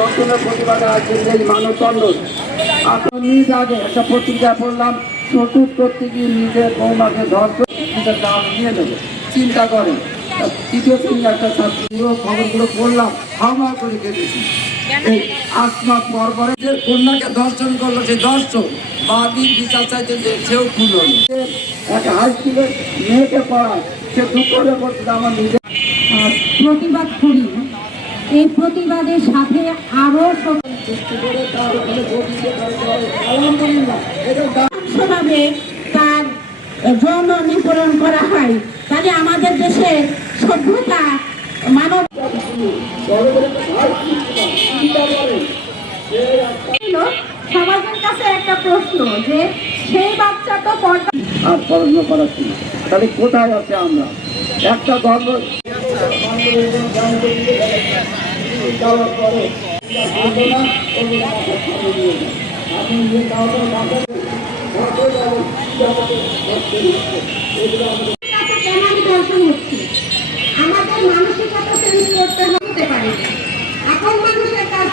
দর্শনের প্রতিবাদে আজকের এই মানবদণ্ডন আপনার নিজ আগে একটা পত্রিকা পড়লাম চতুর্থ করতে গিয়ে নিজের বৌমাকে ধর্ষণ দাম নিয়ে নেবে। চিন্তা করেন তৃতীয় শ্রেণির একটা ছাত্রীও খবরগুলো পড়লাম হাওয়া করে এই আসমা পরপরে যে কন্যাকে দর্শন করল, সেই দর্শন বাদী বিচার চাইতে যে সেও খুন হলো। একটা হাই মেয়েকে পড়ায়, সে পড়ছে যে আমার নিজের প্রতিবাদ করি। এই প্রতিবাদের সাথে আরও করে তার যৌন নিপূরণ করা হয়। তাহলে আমাদের দেশে সভ্যতা মানব সমাজের কাছে একটা প্রশ্ন যে সেই বাচ্চা তো কোথায় আছে আমরা? একটা ধর্ম যাওয়ার পরে হচ্ছে আমাদের মানসিকতা চেঞ্জ করতে হতে পারে। এখন মানুষের কাছ